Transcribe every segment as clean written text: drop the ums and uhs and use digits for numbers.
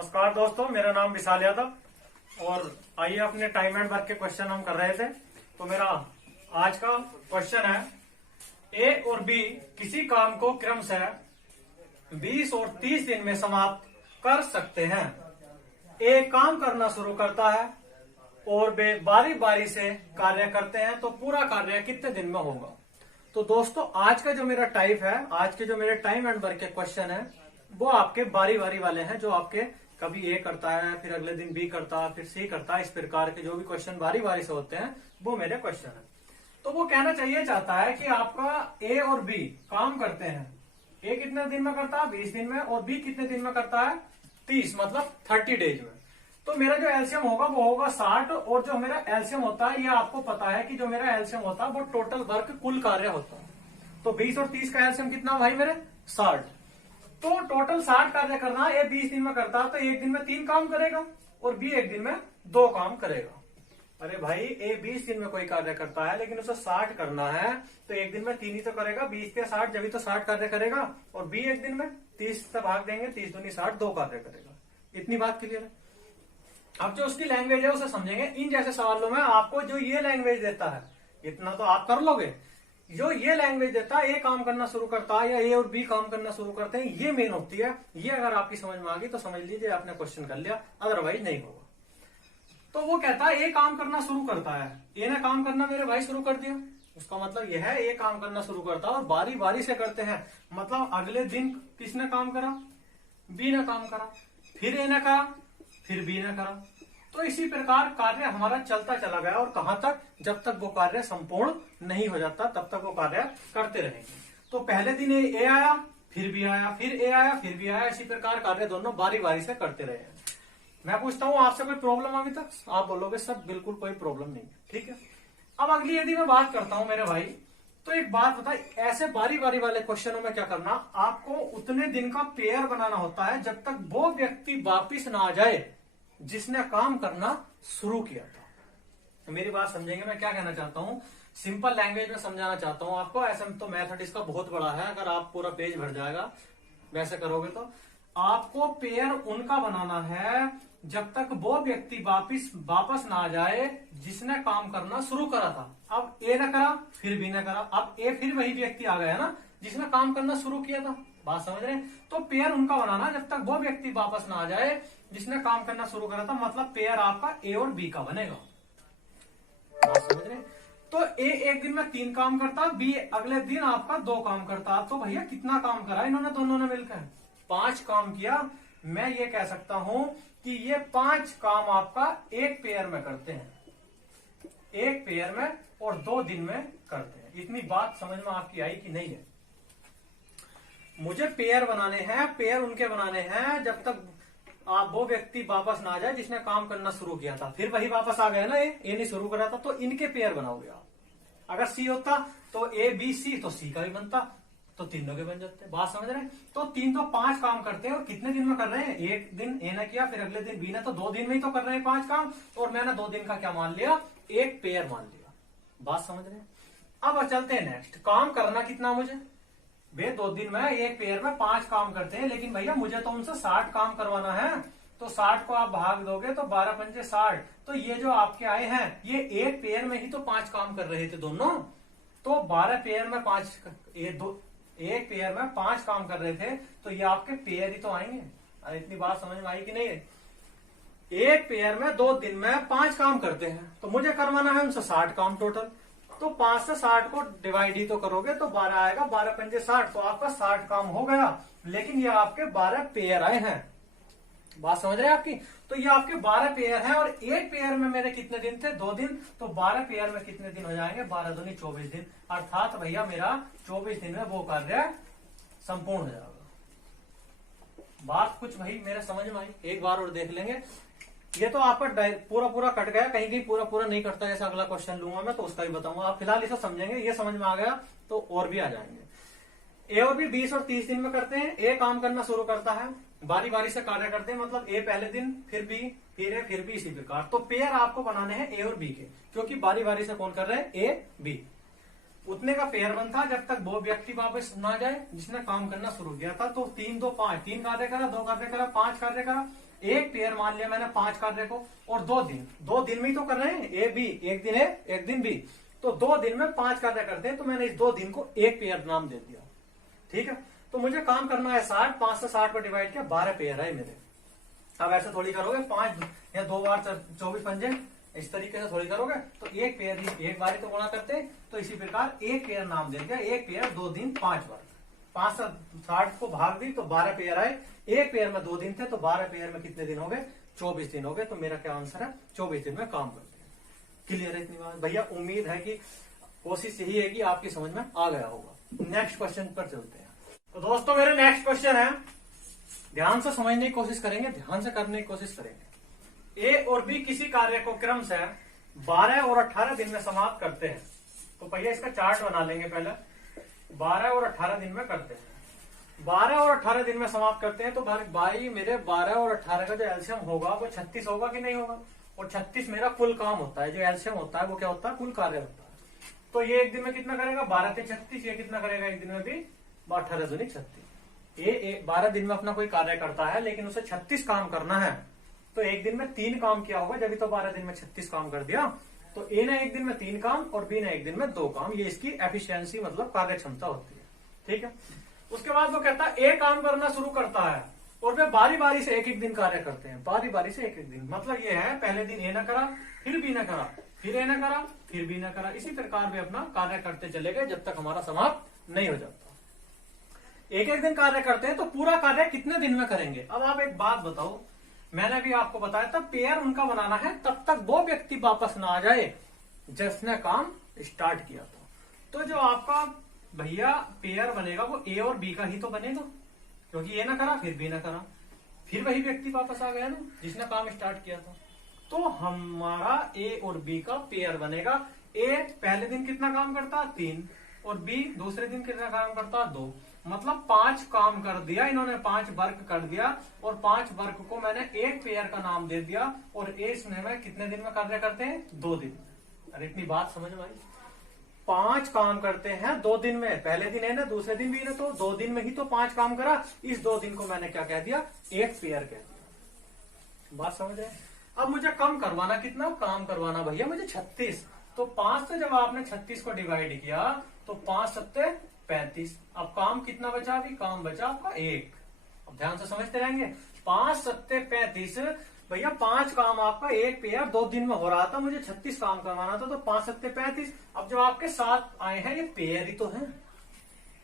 नमस्कार दोस्तों, मेरा नाम विशाल यादव और आइए अपने टाइम एंड वर्क के क्वेश्चन हम कर रहे थे। तो मेरा आज का क्वेश्चन है, ए और बी किसी काम को क्रमशः 20 और 30 दिन में समाप्त कर सकते हैं। ए काम करना शुरू करता है और वे बारी बारी से कार्य करते हैं, तो पूरा कार्य कितने दिन में होगा। तो दोस्तों आज का जो मेरा टाइप है, आज के जो मेरे टाइम एंड वर्क के क्वेश्चन है वो आपके बारी बारी वाले हैं, जो आपके कभी ए करता है, फिर अगले दिन बी करता है, फिर सी करता है। इस प्रकार के जो भी क्वेश्चन बारी बारी से होते हैं वो मेरे क्वेश्चन है। तो वो कहना चाहिए चाहता है कि आपका ए और बी काम करते हैं। ए कितने दिन में करता है? 20 दिन में। और बी कितने दिन में करता है? 30, मतलब 30 डेज में। तो मेरा जो एलसीएम होगा वो होगा 60। और जो मेरा एलसीएम होता है, ये आपको पता है कि जो मेरा एलसीएम होता है वो टोटल वर्क, कुल कार्य होता है। तो 20 और 30 का एलसीएम कितना भाई मेरे? 60। तो टोटल 60 कार्य करना है। ए 20 दिन में करता है तो एक दिन में 3 काम करेगा और बी एक दिन में 2 काम करेगा। अरे भाई, ए 20 दिन में कोई कार्य करता है लेकिन उसे 60 करना है, तो एक दिन में 3 ही तो करेगा। 20 के 60 जब ही तो 60 कार्य करेगा। और बी एक दिन में 30 से भाग देंगे, 30 दूनी 60, 2 कार्य करेगा। इतनी बात क्लियर है। अब जो उसकी लैंग्वेज है उसे समझेंगे। इन जैसे सवालों में आपको जो ये लैंग्वेज देता है, इतना तो आप कर लोगे। जो ये लैंग्वेज देता है, ए काम करना शुरू करता है या ए और बी काम करना शुरू करते हैं, ये मेन होती है। ये अगर आपकी समझ में आ गई तो समझ लीजिए आपने क्वेश्चन कर लिया, अदरवाइज नहीं होगा। तो वो कहता है ए काम करना शुरू करता है। ए ने काम करना मेरे भाई शुरू कर दिया, उसका मतलब यह है ए काम करना शुरू करता है और बारी बारी से करते हैं। मतलब अगले दिन किसने काम करा? बी ने काम करा, फिर ए ने करा, फिर बी ने करा। तो इसी प्रकार कार्य हमारा चलता चला गया और कहां तक? जब तक वो कार्य संपूर्ण नहीं हो जाता तब तक वो कार्य करते रहेंगे। तो पहले दिन ए आया, फिर बी आया, फिर ए आया, फिर बी आया। इसी प्रकार कार्य दोनों बारी बारी से करते रहे। मैं पूछता हूं आपसे, कोई प्रॉब्लम अभी तक? आप बोलोगे सर बिल्कुल कोई प्रॉब्लम नहीं है। ठीक है, अब अगली यदि मैं बात करता हूं मेरे भाई, तो एक बात बता, ऐसे बारी बारी वाले क्वेश्चनों में क्या करना, आपको उतने दिन का पेयर बनाना होता है जब तक वो व्यक्ति वापिस ना आ जाए जिसने काम करना शुरू किया था। तो मेरी बात समझेंगे मैं क्या कहना चाहता हूं, सिंपल लैंग्वेज में समझाना चाहता हूं आपको। ऐसा तो मेथड इसका बहुत बड़ा है, अगर आप पूरा पेज भर जाएगा वैसे करोगे तो। आपको पेयर उनका बनाना है जब तक वो व्यक्ति वापस ना आ जाए जिसने काम करना शुरू करा था। अब ए ने करा, फिर बी ने करा, अब ए फिर वही व्यक्ति आ गया ना जिसने काम करना शुरू किया था। बात समझ रहे हैं? तो पेयर उनका बनाना जब तक वो व्यक्ति वापस ना आ जाए जिसने काम करना शुरू करा था। मतलब पेयर आपका ए और बी का बनेगा। बात समझ रहे हैं? तो ए एक दिन में 3 काम करता, बी अगले दिन आपका 2 काम करता। तो भैया कितना काम करा इन्होंने दोनों ने मिलकर? 5 काम किया। मैं ये कह सकता हूं कि ये 5 काम आपका एक पेयर में करते हैं, एक पेयर में, और 2 दिन में करते हैं। इतनी बात समझ में आपकी आई कि नहीं है? मुझे पेयर बनाने हैं, पेयर उनके बनाने हैं जब तक आप वो व्यक्ति वापस ना आ जाए जिसने काम करना शुरू किया था। फिर वही वापस आ गया ना, ए नहीं शुरू करा था, तो इनके पेयर बनाओगे आप। अगर सी होता तो ए बी सी, तो सी का भी बनता, तो तीनों के बन जाते। बात समझ रहे हैं? तो 3 तो 5 काम करते हैं और कितने दिन में कर रहे हैं? एक दिन ए ने किया, फिर अगले दिन बी ने, तो 2 दिन में ही तो कर रहे हैं 5 काम। और मैंने 2 दिन का क्या मान लिया? एक पेयर मान लिया। बात समझ रहे हैं? अब चलते हैं नेक्स्ट। काम करना कितना मुझे? वे 2 दिन में एक पेयर में 5 काम करते हैं, लेकिन भैया मुझे तो उनसे 60 काम करवाना है। तो 60 को आप भाग दोगे तो 12 पंजे 60। तो ये जो आपके आए हैं, ये एक पेयर में ही तो 5 काम कर रहे थे दोनों। तो 12 पेयर में 5, एक पेयर में 5 काम कर रहे थे, तो ये आपके पेयर ही तो आएंगे। अरे इतनी बात समझ में आई कि नहीं? एक पेयर में 2 दिन में 5 काम करते हैं, तो मुझे करवाना है उनसे 60 काम टोटल। तो 5 से 60 को डिवाइड ही तो करोगे तो 12 आएगा, 12 पंजे 60, तो आपका 60 काम हो गया। लेकिन ये आपके 12 पेयर आए हैं। बात समझ रहे हैं आपकी? तो ये आपके 12 पेयर हैं और एक पेयर में मेरे कितने दिन थे? 2 दिन। तो 12 पेयर में कितने दिन हो जाएंगे? 12 दूनी 24 दिन। अर्थात भैया मेरा 24 दिन में वो कार्य संपूर्ण हो जाएगा। बात कुछ भाई मेरे समझ में आई? एक बार और देख लेंगे। ये तो आपका पूरा कट गया, कहीं कहीं पूरा नहीं कटता। जैसा अगला क्वेश्चन लूंगा मैं तो उसका भी बताऊंगा। आप फिलहाल इसे समझेंगे, ये समझ में आ गया तो और भी आ जाएंगे। ए और बी 20 और 30 दिन में करते हैं। ए काम करना शुरू करता है, बारी बारी से कार्य करते हैं। मतलब ए पहले दिन, फिर बी, फिर ए, फिर बी, इसी प्रकार। तो पेयर आपको बनाने हैं ए और बी के, क्योंकि बारी बारी से कौन कर रहे हैं? A B. उतने का पेयर बनता जब तक वो व्यक्ति वापस ना जाए जिसने काम करना शुरू किया था। तो 3 2 5, 3 कार्य करा, 2 कार्य करा, 5 कार्य करा। एक पेयर मान लिया मैंने 5 कार्य को, और 2 दिन में ही तो कर रहे हैं, ए बी, एक दिन ए एक दिन बी, तो 2 दिन में 5 कार्य करते हैं, तो मैंने इस 2 दिन को एक पेयर नाम दे दिया। ठीक है, तो मुझे काम करना है 60, 5 से 60 पर डिवाइड किया, 12 पेयर है मेरे। अब ऐसे थोड़ी करोगे 5 या 2 बार 24 पंजे, इस तरीके से थोड़ी करोगे, तो एक पेयर ही एक बार ही तो गुणा करते हैं, तो इसी प्रकार एक पेयर नाम दे दिया, एक पेयर 2 दिन 5 बार, 5 से 60 को भाग दी तो 12 पेयर आए, एक पेयर में 2 दिन थे, तो 12 पेयर में कितने दिन हो गए, 24 दिन हो गए। तो मेरा क्या आंसर है, 24 दिन में काम करते हैं। क्लियर है इतनी बात भैया? उम्मीद है कि कोशिश यही है कि आपकी समझ में आ गया होगा। नेक्स्ट क्वेश्चन पर चलते हैं। तो दोस्तों मेरे नेक्स्ट क्वेश्चन है, ध्यान से समझने की कोशिश करेंगे, ध्यान से करने की कोशिश करेंगे। ए और बी किसी कार्य को क्रम से 12 और 18 दिन में समाप्त करते हैं। तो भैया इसका चार्ट बना लेंगे पहले। 12 और 18 दिन में करते हैं, 12 और 18 दिन में समाप्त करते हैं। तो भाई मेरे 12 और 18 का जो एल्सियम होगा वो 36 होगा कि नहीं होगा, और 36 मेरा कुल काम होता है, जो एल्सियम होता है वो क्या होता है, कुल कार्य होता है। तो ये एक दिन में कितना करेगा, 12 से 36, ये कितना करेगा एक दिन में भी, 18 दूनी 36। ये 12 दिन में अपना कोई कार्य करता है, लेकिन उसे 36 काम करना है, तो एक दिन में 3 काम किया होगा, जब तो 12 दिन में 36 काम कर दिया। तो ए ने एक दिन में 3 काम और बी ने एक दिन में 2 काम, ये इसकी एफिशिएंसी मतलब कार्य क्षमता होती है। ठीक है, उसके बाद वो कहता है ए काम करना शुरू करता है और वे बारी बारी से एक एक दिन कार्य करते हैं, बारी बारी से एक एक दिन। मतलब ये है पहले दिन ए ने करा, फिर बी ने करा, फिर ए ने करा, फिर बी ने करा, इसी प्रकार वे अपना कार्य करते चले गए जब तक हमारा समाप्त नहीं हो जाता। एक एक दिन कार्य करते हैं, तो पूरा कार्य कितने दिन में करेंगे। अब आप एक बात बताओ, मैंने भी आपको बताया था पेयर उनका बनाना है तब तक वो व्यक्ति वापस ना आ जाए जिसने काम स्टार्ट किया था। तो जो आपका भैया पेयर बनेगा वो ए और बी का ही तो बनेगा, क्योंकि ए ना करा फिर बी ना करा, फिर वही व्यक्ति वापस आ गया ना जिसने काम स्टार्ट किया था। तो हमारा ए और बी का पेयर बनेगा। ए पहले दिन कितना काम करता, 3, और बी दूसरे दिन कितना काम करता, 2। मतलब 5 काम कर दिया इन्होंने, 5 वर्क कर दिया, और 5 वर्क को मैंने एक पेयर का नाम दे दिया। और ए इसमें में कितने दिन में कार्य करते हैं, 2 दिन। अरे इतनी बात समझ में आई? 5 काम करते हैं 2 दिन में, पहले दिन है ना, दूसरे दिन भी ना, तो 2 दिन में ही तो 5 काम करा। इस 2 दिन को मैंने क्या कह दिया, एक पेयर कह दिया। बात समझ आए? अब मुझे कम करवाना, कितना काम करवाना भैया, मुझे 36। तो 5 से जब आपने 36 को डिवाइड किया तो 5 सत्ते 35। अब काम कितना बचा, अभी काम बचा आपका 1। अब ध्यान से समझते रहेंगे, 5 सत्ते 35 भैया, 5 काम आपका एक पेयर 2 दिन में हो रहा था, मुझे 36 काम करवाना था, तो 5 सत्ते 35। अब जो आपके 7 आए हैं ये पेयर ही तो हैं।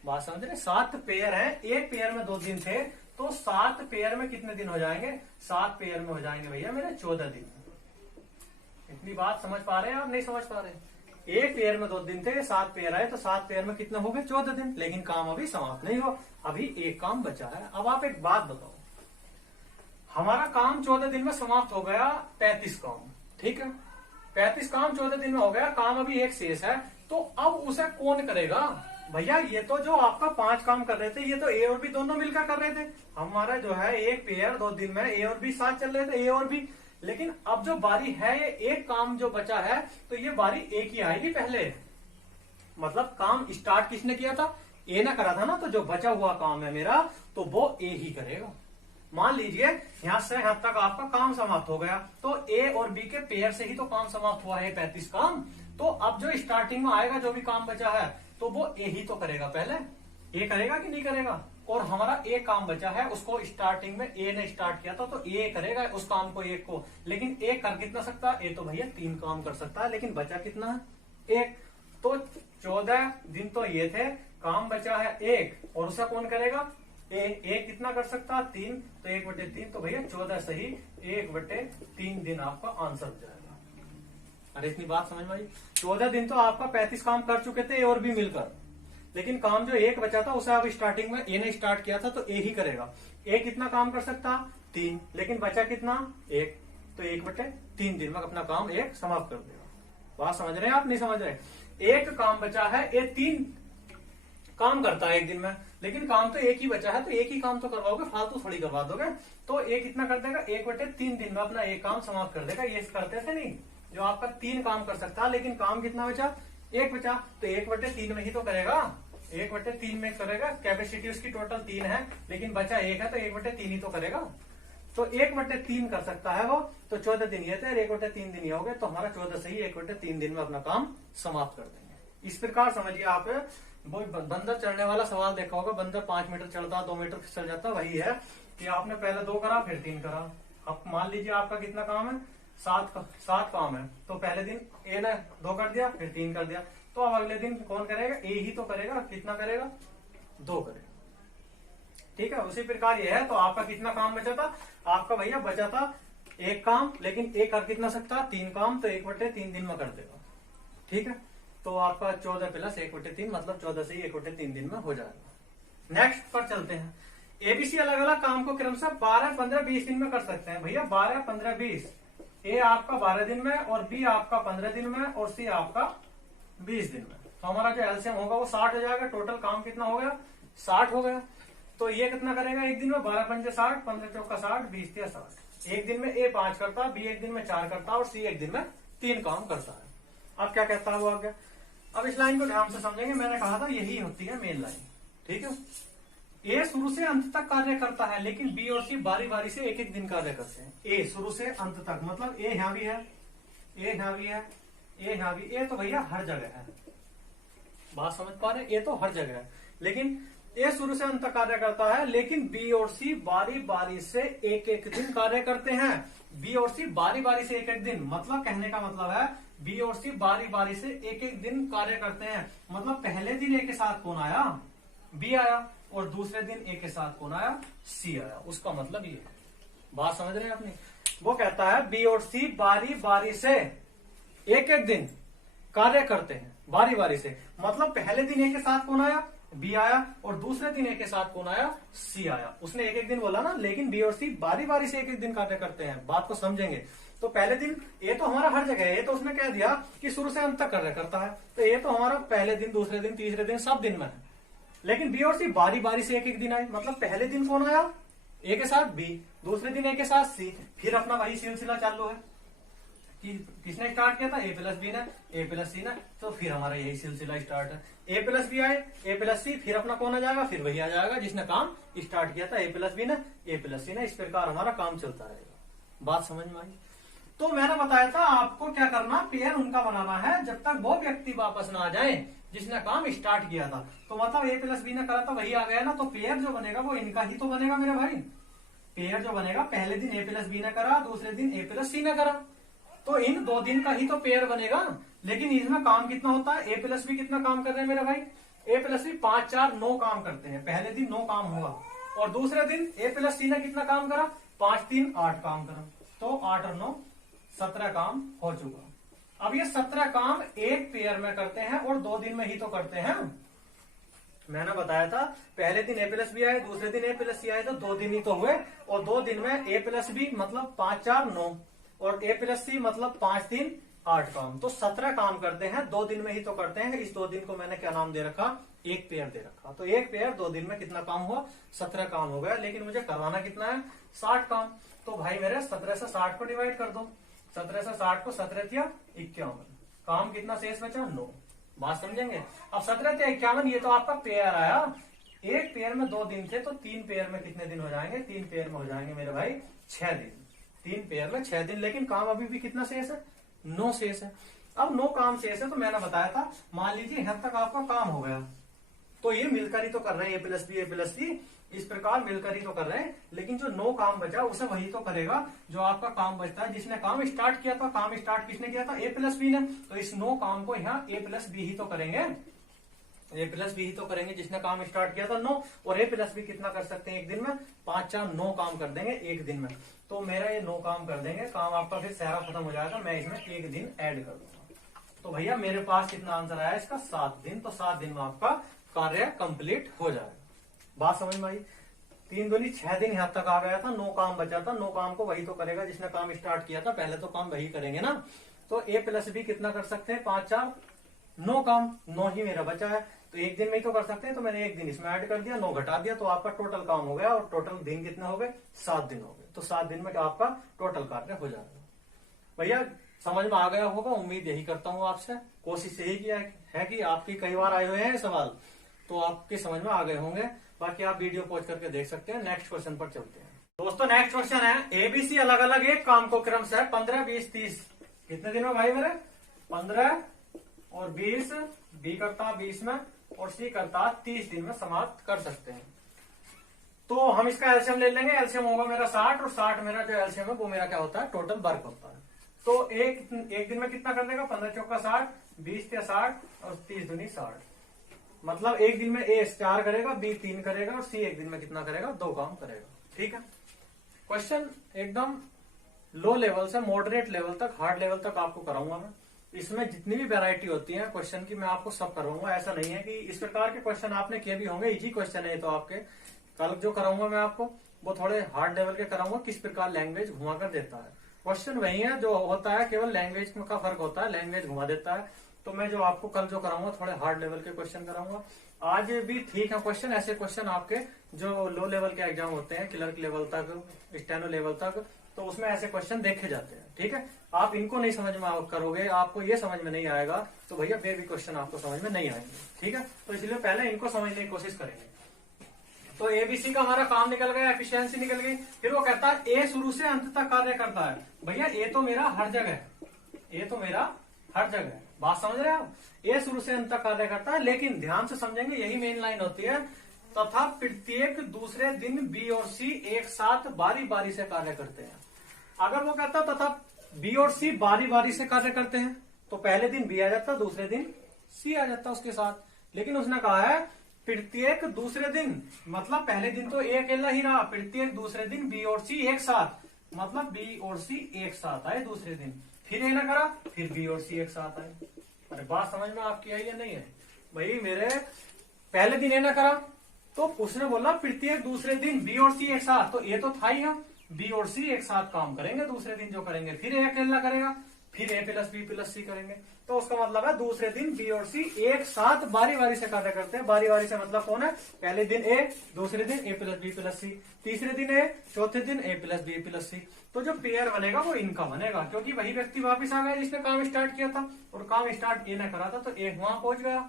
बात समझ रहे, 7 पेयर है, एक पेयर में 2 दिन थे, तो 7 पेयर में कितने दिन हो जाएंगे, 7 पेयर में हो जाएंगे भैया मेरे 14 दिन। इतनी बात समझ पा रहे हैं आप, नहीं समझ पा रहे? एक पेयर में 2 दिन थे, 7 पेयर आए, तो 7 पेयर में कितने हो गए, 14 दिन। लेकिन काम अभी समाप्त नहीं हुआ, अभी एक काम बचा है। अब आप एक बात बताओ, हमारा काम 14 दिन में समाप्त हो गया, 35 काम। ठीक है, 35 काम 14 दिन में हो गया, काम अभी एक शेष है, तो अब उसे कौन करेगा भैया। ये तो जो आपका 5 काम कर रहे थे, ये तो ए और बी दोनों मिलकर कर रहे थे। हमारा जो है एक पेयर 2 दिन में ए और बी साथ चल रहे थे, ए और बी। लेकिन अब जो बारी है, ये एक काम जो बचा है, तो ये बारी एक ही आएगी पहले। मतलब काम स्टार्ट किसने किया था, ए ने करा था ना, तो जो बचा हुआ काम है मेरा, तो वो ए ही करेगा। मान लीजिए यहां से यहां तक आपका काम समाप्त हो गया, तो ए और बी के पेयर से ही तो काम समाप्त हुआ है, 35 काम। तो अब जो स्टार्टिंग में आएगा, जो भी काम बचा है, तो वो ए ही तो करेगा पहले। ए करेगा कि नहीं करेगा। और हमारा एक काम बचा है, उसको स्टार्टिंग में ए ने स्टार्ट किया था, तो ए करेगा उस काम को, एक को। लेकिन एक कर कितना सकता है, ए तो भैया 3 काम कर सकता है, लेकिन बचा कितना है, 1। तो 14 दिन तो ये थे, काम बचा है 1, और उसे कौन करेगा, ए कितना कर सकता है, 3। तो 1/3, तो भैया 14 सही 1/3 दिन आपका आंसर हो जाएगा। अरे इतनी बात समझ में आई? 14 दिन तो आपका 35 काम कर चुके थे ए और बी मिलकर, लेकिन काम जो एक बचा था उसे अब स्टार्टिंग में ए ने स्टार्ट किया था, तो ए ही करेगा। ए कितना काम कर सकता, 3, लेकिन बचा कितना, 1। तो 1/3 दिन में अपना काम एक समाप्त कर देगा। बात समझ रहे हैं आप, नहीं समझ रहे? एक काम बचा है, ए 3 काम करता है एक दिन में, लेकिन काम तो एक ही बचा है, तो एक ही काम तो करवाओगे, फालतू थोड़ी करवा दोगे। तो ए कितना कर देगा, 1/3 दिन में अपना एक काम समाप्त कर देगा। ये करते थे नहीं, जो आपका 3 काम कर सकता है, लेकिन काम कितना बचा, 1 बचा, तो 1/3 में ही तो करेगा, 1/3 में करेगा। कैपेसिटी उसकी टोटल 3 है, लेकिन बचा 1 है, तो 1/3 ही तो करेगा। तो 1/3 कर सकता है वो, तो 14 दिन ये थे, 1/3 दिन ये हो गए, तो हमारा 14 से ही 1/3 दिन में अपना काम समाप्त कर देंगे। इस प्रकार समझिए आप, वो बंदर चढ़ने वाला सवाल देखा होगा, बंदर 5 मीटर चढ़ता, 2 मीटर चल जाता, वही है कि आपने पहले 2 करा फिर 3 करा। अब मान लीजिए आपका कितना काम है, 7 काम है, तो पहले दिन ए ने 2 कर दिया, फिर 3 कर दिया, तो अब अगले दिन कौन करेगा, ए ही तो करेगा, कितना करेगा, 2 करेगा। ठीक है, उसी प्रकार ये है, तो आपका कितना काम बचा था, आपका भैया बचा था 1 काम, लेकिन एक कर कितना सकता, 3 काम, तो 1/3 दिन में कर देगा। ठीक है, तो आपका 14 + 1/3 मतलब 14 से ही 1/3 दिन में हो जाएगा। नेक्स्ट पर चलते हैं। एबीसी अलग अलग काम को क्रमशः 12, 15, 20 दिन में कर सकते हैं। भैया 12, 15, 20, ए आपका 12 दिन में और बी आपका 15 दिन में और सी आपका 20 दिन में, तो हमारा जो एलसीएम होगा वो 60 हो जाएगा। टोटल काम कितना हो गया, 60 हो गया। तो ये कितना करेगा एक दिन में, 12 पंजे 60, 15 चौका 60, 20 तिया 60। एक दिन में ए 5 करता, बी एक दिन में 4 करता और सी एक दिन में 3 काम करता है। अब क्या कहता है वो आगे, अब इस लाइन को ध्यान से समझेंगे। मैंने कहा था यही होती है मेन लाइन। ठीक है, ए शुरू से अंत तक कार्य करता है, लेकिन बी और सी बारी बारी से एक एक दिन कार्य करते हैं। ए शुरू से अंत तक मतलब ए यहां भी है, ए यहां भी है, ए यहां भी, ए तो भैया हर जगह है, बात समझ पा रहे हैं, ए तो हर जगह है। लेकिन ए शुरू से अंत तक कार्य करता है, लेकिन बी और सी बारी बारी से एक एक दिन कार्य करते हैं। बी और सी बारी बारी से एक एक दिन, मतलब कहने का मतलब है बी और सी बारी बारी से एक एक दिन कार्य करते हैं। मतलब पहले दिन ए के साथ कौन आया, बी आया, और दूसरे दिन ए के साथ कौन आया, सी आया। उसका मतलब ये है, बात समझ रहे हैं अपनी। वो कहता है बी और सी बारी बारी से एक एक दिन कार्य करते हैं, बारी बारी से, मतलब पहले दिन ए के साथ कौन आया, बी आया, और दूसरे दिन ए के साथ कौन आया, सी आया। उसने एक एक दिन बोला ना, लेकिन बी और सी बारी बारी से एक एक दिन कार्य करते हैं। बात को समझेंगे। तो पहले दिन ए तो हमारा हर जगह है, ये तो उसने कह दिया कि शुरू से अंत तक कार्य करता है, तो ये तो हमारा पहले दिन, दूसरे दिन, तीसरे दिन, सब दिन में है। लेकिन बी और सी बारी बारी से एक एक दिन आए, मतलब पहले दिन कौन आया, ए के साथ बी, दूसरे दिन ए के साथ सी, फिर अपना वही सिलसिला चालू है कि किसने स्टार्ट किया था, ए प्लस बी ने, ए प्लस सी ने, तो फिर हमारा यही सिलसिला स्टार्ट है। ए प्लस बी आए, ए प्लस सी, फिर अपना कौन आ जाएगा, फिर वही आ जाएगा जिसने काम स्टार्ट किया था, ए प्लस बी ने, ए प्लस सी ने। इस प्रकार हमारा काम चलता रहेगा। बात समझ में आई। तो मैंने बताया था आपको क्या करना, पेयर उनका बनाना है जब तक वो व्यक्ति वापस ना आ जाए जिसने काम स्टार्ट किया था। तो मतलब ए प्लस बी ने करा था, वही आ गया ना, तो पेयर जो बनेगा वो इनका ही तो बनेगा मेरे भाई। पेयर जो बनेगा, पहले दिन ए प्लस बी ने करा, दूसरे दिन ए प्लस सी ने करा, तो इन 2 दिन का ही तो पेयर बनेगा। लेकिन इसमें काम कितना होता है, ए प्लस बी कितना काम कर रहे हैं मेरे भाई, ए प्लस बी 5, 4, 9 काम करते हैं। पहले दिन 9 काम हुआ, और दूसरे दिन ए प्लस सी ने कितना काम करा, 5, 3, 8 काम करा, तो 8 और 9 17 काम हो चुका। अब ये 17 काम एक पेयर में करते हैं और 2 दिन में ही तो करते हैं। मैंने बताया था पहले दिन ए प्लस बी आए, दूसरे दिन ए प्लस सी आए, तो 2 दिन ही तो हुए, और 2 दिन में ए प्लस बी मतलब 5, 4, 9 और ए प्लस सी मतलब 5, 3, 8 काम, तो 17 काम करते हैं, 2 दिन में ही तो करते हैं। इस 2 दिन को मैंने क्या नाम दे रखा, एक पेयर दे रखा। तो एक पेयर 2 दिन में कितना काम हुआ, 17 काम हो गया। लेकिन मुझे करवाना कितना है, 60 काम। तो भाई मेरे 17 से 60 को डिवाइड कर दो, 17 से 60 को 17 या 51, काम कितना शेष बचा, 9। बात समझेंगे। अब 17 या 51, ये तो आपका पेयर आया। एक पेयर में 2 दिन थे, तो 3 पेयर में कितने दिन हो जाएंगे, 3 पेयर में हो जाएंगे मेरे भाई 6 दिन। 3 पेयर में 6 दिन, लेकिन काम अभी भी कितना शेष है, 9 शेष है। अब 9 काम शेष है, तो मैंने बताया था, मान लीजिए यहाँ तक आपका काम हो गया, तो ये मिलकर ही तो कर रहे हैं, ए प्लस बी, ए प्लस सी, इस प्रकार मिलकर ही तो कर रहे हैं। लेकिन जो 9 काम बचा उसे वही तो करेगा जो आपका काम बचता है, जिसने काम स्टार्ट किया था। काम स्टार्ट किसने किया था, ए प्लस बी ने, तो इस 9 काम को यहाँ ए प्लस बी ही तो करेंगे, ए प्लस बी ही तो करेंगे जिसने काम स्टार्ट किया था 9। और ए प्लस बी कितना कर सकते हैं एक दिन में, 5, 4, 9 काम कर देंगे एक दिन में। तो मेरा ये 9 काम कर देंगे, काम आपका फिर सारा खत्म हो जाएगा, मैं इसमें एक दिन ऐड कर दूंगा। तो भैया मेरे पास कितना आंसर आया इसका, 7 दिन। तो 7 दिन में आपका कार्य कंप्लीट हो जाएगा। बात समझ में आई। 3 दूनी 6 दिन यहाँ तक आ गया था, 9 काम बचा था, 9 काम को वही तो करेगा जिसने काम स्टार्ट किया था, पहले तो काम वही करेंगे ना। तो ए प्लस बी कितना कर सकते हैं, 5, 4, 9 काम, 9 ही मेरा बचा है, तो एक दिन में ही तो कर सकते हैं। तो मैंने एक दिन इसमें ऐड कर दिया, 9 घटा दिया, तो आपका टोटल काम हो गया। और टोटल दिन कितने हो गए, 7 दिन हो गए। तो 7 दिन में आपका टोटल कार्य हो जाएगा। भैया समझ में आ गया होगा, उम्मीद यही करता हूँ आपसे। कोशिश यही किया है कि आपकी कई बार आए हुए हैं सवाल, तो आपके समझ में आ गए होंगे। बाकी आप वीडियो पॉज करके देख सकते हैं। नेक्स्ट क्वेश्चन पर चलते हैं। दोस्तों नेक्स्ट क्वेश्चन है, एबीसी अलग अलग एक काम को क्रम से 15, 20, 30 कितने दिन में भाई मेरे 15 और 20, बी करता 20 में और सी करता 30 दिन में समाप्त कर सकते हैं। तो हम इसका एलसीएम ले लेंगे, एलसीएम होगा मेरा 60 और 60 मेरा जो एलसीएम है वो मेरा क्या होता है टोटल वर्क होता है। तो एक दिन में कितना कर देगा 15 चौका 60, 20 या 60 और 30 दूनी 60, मतलब एक दिन में ए 4 करेगा, बी 3 करेगा और सी एक दिन में कितना करेगा 2 काम करेगा। ठीक है, क्वेश्चन एकदम लो लेवल से मॉडरेट लेवल तक, हार्ड लेवल तक आपको कराऊंगा मैं। इसमें जितनी भी वैरायटी होती है क्वेश्चन की मैं आपको सब करवाऊंगा। ऐसा नहीं है कि इस प्रकार के क्वेश्चन आपने किए भी होंगे, इजी क्वेश्चन है तो आपके। कल जो कराऊंगा मैं आपको वो थोड़े हार्ड लेवल के कराऊंगा, किस प्रकार लैंग्वेज घुमा कर देता है। क्वेश्चन वही है जो होता है, केवल लैंग्वेज का फर्क होता है, लैंग्वेज घुमा देता है। तो मैं जो आपको कल जो कराऊंगा थोड़े हार्ड लेवल के क्वेश्चन कराऊंगा। आज भी ठीक है क्वेश्चन, ऐसे क्वेश्चन आपके जो लो लेवल के एग्जाम होते हैं, क्लर्क लेवल तक, स्टेनो लेवल तक, तो उसमें ऐसे क्वेश्चन देखे जाते हैं। ठीक है, आप इनको नहीं समझ में करोगे, आपको ये समझ में नहीं आएगा तो भैया फिर भी क्वेश्चन आपको समझ में नहीं आएंगे। ठीक है, तो इसलिए पहले इनको समझने की कोशिश करेंगे। तो एबीसी का हमारा काम निकल गया, एफिशिएंसी निकल गई। फिर वो कहता है ए शुरू से अंत तक कार्य करता है। भैया ए तो मेरा हर जगह है, ए तो मेरा हर जगह है, बात समझ रहे हैं आप। ए शुरू से अंत तक कार्य करता है, लेकिन ध्यान से समझेंगे यही मेन लाइन होती है, तथा प्रत्येक दूसरे दिन बी और सी एक साथ बारी बारी से कार्य करते हैं। अगर वो कहता तथा बी और सी बारी बारी से कार्य करते हैं तो पहले दिन बी आ जाता, दूसरे दिन सी आ जाता उसके साथ। लेकिन उसने कहा है प्रत्येक दूसरे दिन, मतलब पहले दिन तो ए अकेला ही रहा, प्रत्येक दूसरे दिन बी और सी एक साथ, मतलब बी और सी एक साथ आए दूसरे दिन। फिर ए ना करा, फिर बी और सी एक साथ आए। अरे बात समझ में आपकी आई या नहीं है भाई मेरे। पहले दिन ए ना करा तो उसने बोला प्रत्येक दूसरे दिन बी और सी एक साथ, तो ए तो था ही, बी और सी एक साथ काम करेंगे दूसरे दिन जो करेंगे। फिर ए अकेला करेगा, फिर ए प्लस बी प्लस सी करेंगे। तो उसका मतलब है दूसरे दिन बी और सी एक साथ बारी बारी से कार्य करते हैं। बारी बारी से मतलब कौन है, पहले दिन ए, दूसरे दिन ए प्लस बी प्लस सी, तीसरे दिन ए, चौथे दिन ए प्लस बी प्लस सी। तो जो पेयर बनेगा वो इनका बनेगा, क्योंकि वही व्यक्ति वापिस आ गया जिसने काम स्टार्ट किया था, और काम स्टार्ट ए ने करा था तो ए वहां पहुंच गया।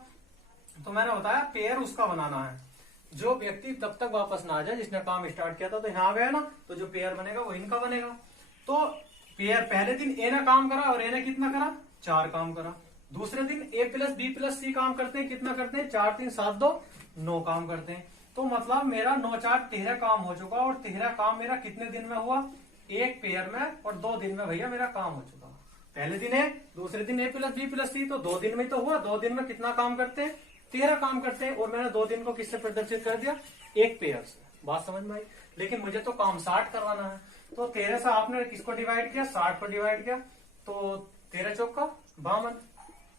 तो मैंने बताया पेयर उसका बनाना है, जो व्यक्ति तब तक वापस ना आ जाए जिसने काम स्टार्ट किया था। तो यहाँ आ गया ना, तो जो पेयर बनेगा वो इनका बनेगा। तो पेयर पहले दिन ए ने काम करा और ए ने कितना करा 4 काम करा। दूसरे दिन ए प्लस बी प्लस सी काम करते हैं, कितना करते हैं 4 3 7 2 9 काम करते हैं। तो मतलब मेरा 9 4 13 काम हो चुका, और 13 काम मेरा कितने दिन में हुआ, एक पेयर में, और 2 दिन में भैया मेरा काम हो चुका। पहले दिन ए, दूसरे दिन ए प्लस बी प्लस सी, तो 2 दिन में तो हुआ। 2 दिन में कितना काम करते हैं 13 काम करते हैं, और मैंने 2 दिन को किससे प्रदर्शित कर दिया, एक पेयर से। बात समझ में आई। लेकिन मुझे तो काम 60 करवाना है, तो 13 से आपने किसको डिवाइड किया, 60 को डिवाइड किया, तो 13 चौका 52।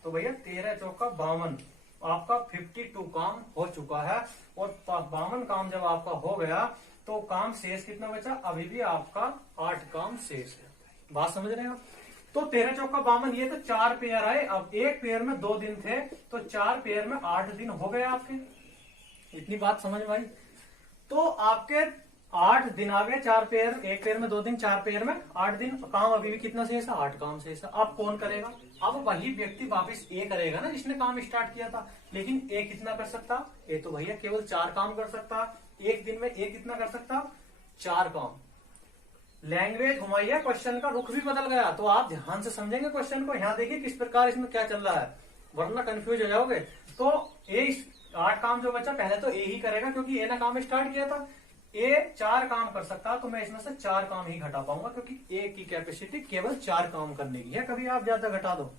तो भैया 13 चौका 52, आपका 52 काम हो चुका है। और 52 काम जब आपका हो गया तो काम शेष कितना बचा, अभी भी आपका 8 काम शेष है। बात समझ रहे हैं आप। तो 13 चौका 52, ये तो 4 पेयर आए। अब एक पेयर में 2 दिन थे, तो 4 पेयर में 8 दिन हो गए आपके। इतनी बात समझ में आई। तो आपके 8 दिन आ गए, 4 पेयर, एक पेयर में 2 दिन, 4 पेयर में 8 दिन। काम अभी भी कितना शेष है, 8 काम शेष है। अब कौन करेगा, अब वही व्यक्ति वापस ए करेगा ना जिसने काम स्टार्ट किया था। लेकिन ए कितना कर सकता, ए तो भैया केवल 4 काम कर सकता एक दिन में। ए कितना कर सकता, 4 काम। लैंग्वेज घुमाइए, क्वेश्चन का रुख भी बदल गया। तो आप ध्यान से समझेंगे क्वेश्चन को, यहाँ देखिए किस प्रकार इसमें क्या चल रहा है, वरना कंफ्यूज हो जाओगे। तो ए 8 काम जो बचा, पहले तो ए ही करेगा क्योंकि ए ने काम स्टार्ट किया था। ए 4 काम कर सकता, तो मैं इसमें से 4 काम ही घटा पाऊंगा, क्योंकि ए की कैपेसिटी केवल 4 काम करने की है। कभी आप ज्यादा घटा दो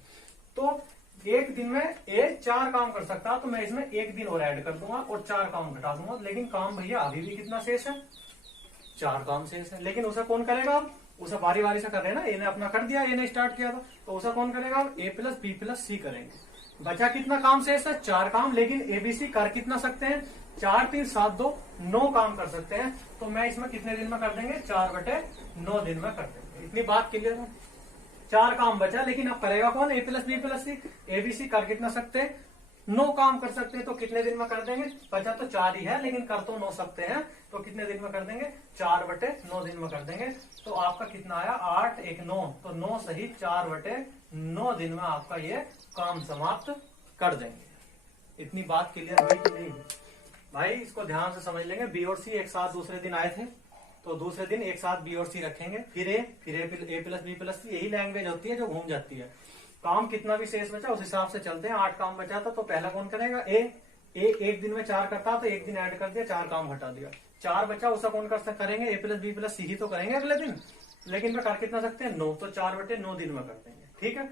तो एक दिन में ए 4 काम कर सकता, तो मैं इसमें एक दिन और ऐड कर दूंगा और 4 काम घटा दूंगा। लेकिन काम भैया अभी भी कितना शेष है, 4 काम शेष है। लेकिन उसे कौन करेगा, उसे बारी बारी से कर रहे हैं ना। ए ने अपना कर दिया, ए ने स्टार्ट किया था, तो उसे कौन करेगा, ए प्लस बी प्लस सी करेंगे। बचा कितना काम शेष है, 4 काम। लेकिन एबीसी कर कितना सकते हैं, 4 3 7 2 9 काम कर सकते हैं। तो मैं इसमें कितने दिन में कर देंगे, 4/9 दिन में कर देंगे। इतनी बात क्लियर है। 4 काम बचा, लेकिन अब करेगा कौन, ए प्लस बी प्लस सी। एबीसी कर कितना सकते हैं, 9 काम कर सकते हैं। तो कितने दिन में कर देंगे, बचा तो 4 ही है, लेकिन कर तो 9 सकते हैं। तो कितने दिन में कर देंगे, 4/9 दिन में कर देंगे। तो आपका कितना आया, 8 1 9, तो 9 सही 4/9 दिन में आपका ये काम समाप्त कर देंगे। इतनी बात क्लियर हुई कि नहीं भाई, इसको ध्यान से समझ लेंगे। बी और सी एक साथ दूसरे दिन आए थे, तो दूसरे दिन एक साथ बी और सी रखेंगे, फिर ए प्लस बी प्लस सी। यही लैंग्वेज होती है जो घूम जाती है। काम कितना भी शेष बचा उस हिसाब से चलते हैं। 8 काम बचा था तो पहला कौन करेगा? ए एक दिन में 4 करता तो एक दिन ऐड कर दिया, 4 काम हटा दिया। 4 बचा उसका कौन करेंगे? ए प्लस बी प्लस सी ही तो करेंगे अगले दिन, लेकिन मैं कर कितना सकते हैं? 9। तो 4/9 दिन में कर देंगे। ठीक है,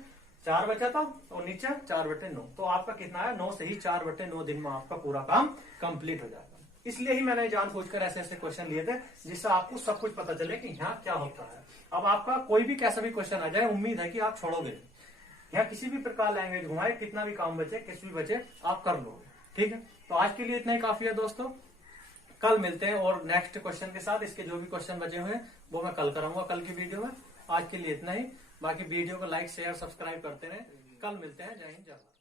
4 बचा था और नीचे 4/9, तो आपका कितना है? 9 से ही 4/9 दिन में आपका पूरा काम कंप्लीट हो जाएगा। इसलिए ही मैंने जानबूझकर ऐसे ऐसे क्वेश्चन लिए थे जिससे आपको सब कुछ पता चले कि यहाँ क्या होता है। अब आपका कोई भी कैसा भी क्वेश्चन आ जाए, उम्मीद है कि आप छोड़ोगे। यहाँ किसी भी प्रकार लैंग्वेज घुमाए, कितना भी काम बचे, किसी भी बचे, आप कर लोगे। ठीक है, तो आज के लिए इतना ही काफी है दोस्तों। कल मिलते हैं और नेक्स्ट क्वेश्चन के साथ। इसके जो भी क्वेश्चन बचे हुए हैं वो मैं कल कराऊंगा, कल की वीडियो में। आज के लिए इतना ही। बाकी वीडियो को लाइक शेयर सब्सक्राइब करते रहे। कल मिलते हैं। जय हिंद, जय भारत।